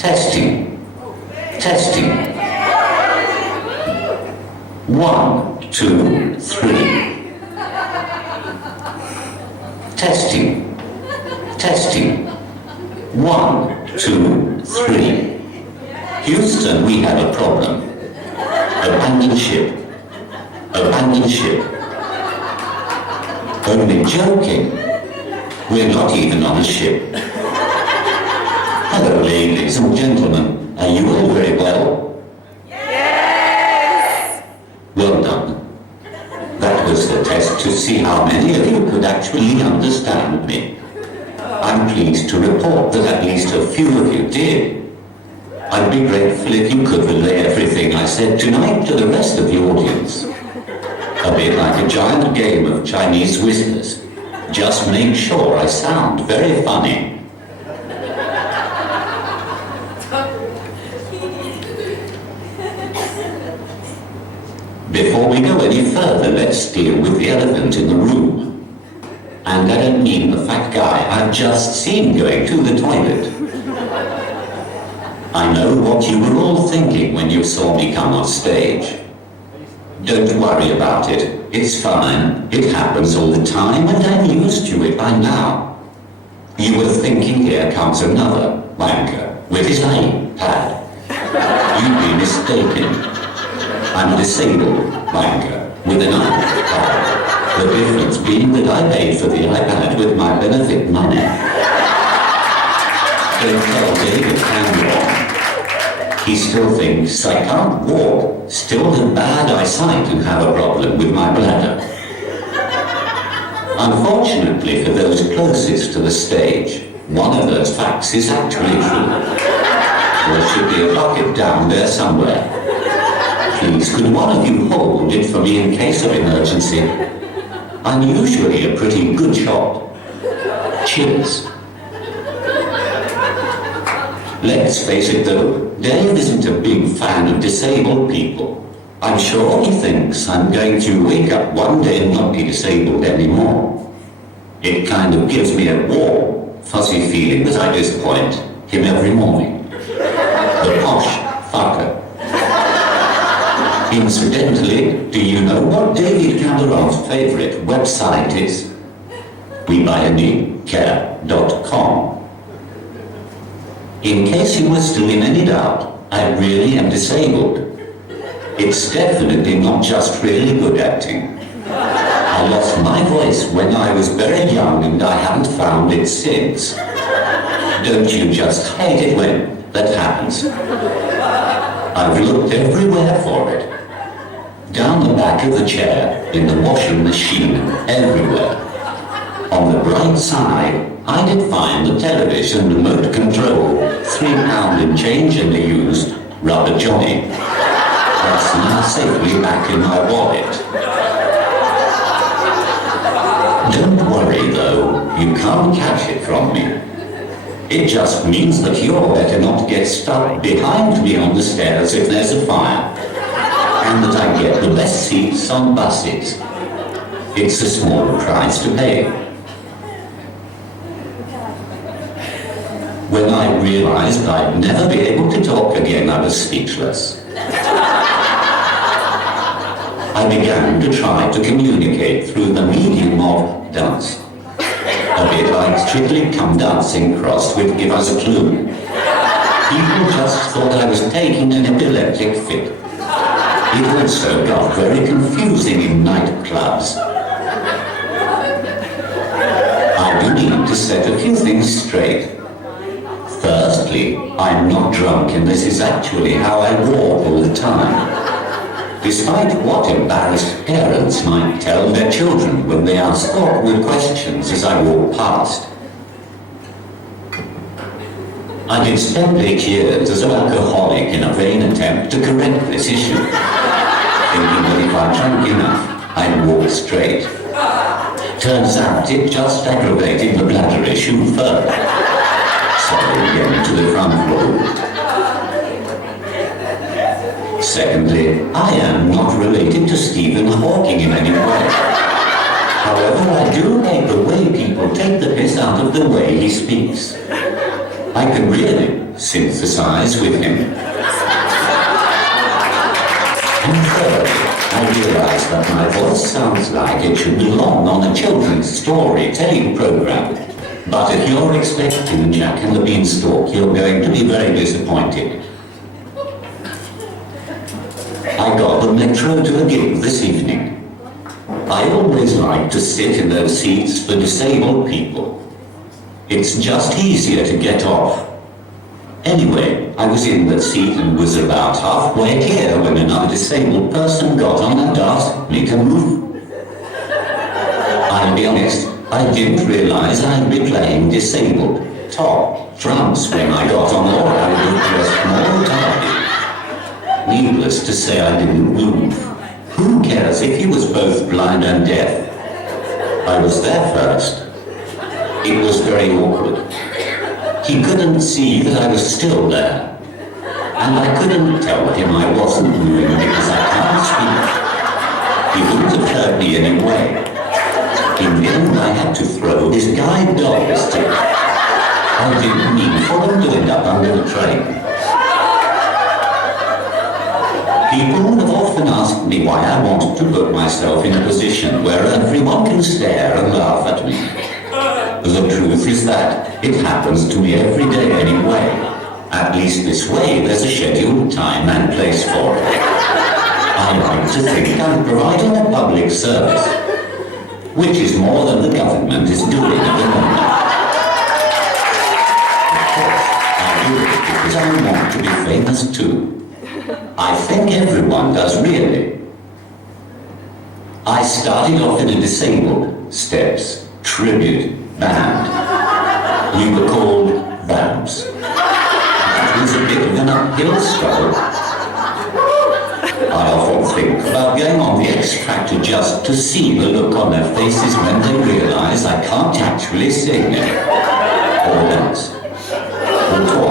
Testing. Testing. 1, 2, 3. Testing. Testing. 1, 2, 3. Houston, we have a problem. Abandon ship. Abandon ship. Only joking. We're not even on a ship. Hello, ladies and gentlemen. Are you all very well? Yes! Well done. That was the test to see how many of you could actually understand me. I'm pleased to report that at least a few of you did. I'd be grateful if you could relay everything I said tonight to the rest of the audience. A bit like a giant game of Chinese whispers. Just make sure I sound very funny. Before we go any further, let's deal with the elephant in the room. And I don't mean the fat guy I've just seen going to the toilet. I know what you were all thinking when you saw me come on stage. Don't worry about it. It's fine. It happens all the time and I'm used to it by now. You were thinking, here comes another wanker with his iPad. You'd be mistaken. I'm a disabled wanker with an iPad. The difference being that I paid for the iPad with my benefit money. Don't tell David Cameron. He still thinks I can't walk, still have bad eyesight and have a problem with my bladder. Unfortunately for those closest to the stage, one of those facts is actually true. There should be a bucket down there somewhere. Please, could one of you hold it for me in case of emergency? I'm usually a pretty good shot. Cheers. Let's face it though, Dave isn't a big fan of disabled people. I'm sure he thinks I'm going to wake up one day and not be disabled anymore. It kind of gives me a warm, fuzzy feeling that I disappoint him every morning. The posh fucker. Incidentally, do you know what David Cameron's favorite website is? WeBuyAnyCare.com. In case you were still in any doubt, I really am disabled. It's definitely not just really good acting. I lost my voice when I was very young and I haven't found it since. Don't you just hate it when that happens? I've looked everywhere for it. Down the back of the chair, in the washing machine, everywhere. On the bright side, I did find the television remote control, £3 and change in the used rubber Johnny. That's now safely back in my wallet. Don't worry though, you can't catch it from me. It just means that you're better not get stuck behind me on the stairs if there's a fire. And that I get the best seats on buses. It's a small price to pay. When I realized I'd never be able to talk again, I was speechless. I began to try to communicate through the medium of dance. A bit like Strictly Come Dancing crossed with Give Us a Clue. People just thought I was taking an epileptic fit. It also got very confusing in nightclubs. I do need to set a few things straight. Firstly, I'm not drunk and this is actually how I walk all the time. Despite what embarrassed parents might tell their children when they ask awkward questions as I walk past. I did spend 8 years as an alcoholic in a vain attempt to correct this issue, thinking that if I drank enough, I'd walk straight. Turns out it just aggravated the bladder issue further. So again to the front row. Secondly, I am not related to Stephen Hawking in any way. However, I do hate the way people take the piss out of the way he speaks. I can really synthesize with him. And thirdly, I realize that my voice sounds like it should belong on a children's storytelling program. But if you're expecting Jack and the Beanstalk, you're going to be very disappointed. I got the metro to a gig this evening. I always like to sit in those seats for disabled people. It's just easier to get off. Anyway, I was in that seat and was about halfway here when another disabled person got on and asked me to move. I'll be honest, I didn't realize I'd be playing disabled top trumps when I got on, or I would have just more tardy. Needless to say, I didn't move. Who cares if he was both blind and deaf? I was there first. It was very awkward. He couldn't see that I was still there. And I couldn't tell him I wasn't moving because I can't speak. He wouldn't have heard me anyway. In the end, I had to throw his guide dog stick. I didn't mean for them to end up under the train. People have often asked me why I want to put myself in a position where everyone can stare and laugh at me. The truth is that it happens to me every day anyway. At least this way there's a scheduled time and place for it. I like to think I'm providing a public service, which is more than the government is doing at the moment. Of course, I do it because I want to be famous too. I think everyone does really. I started off in a disabled steps tribute band. We were called Vamps. It was a bit of an uphill struggle. I often think about going on the X Factor just to see the look on their faces when they realize I can't actually sing or dance or talk.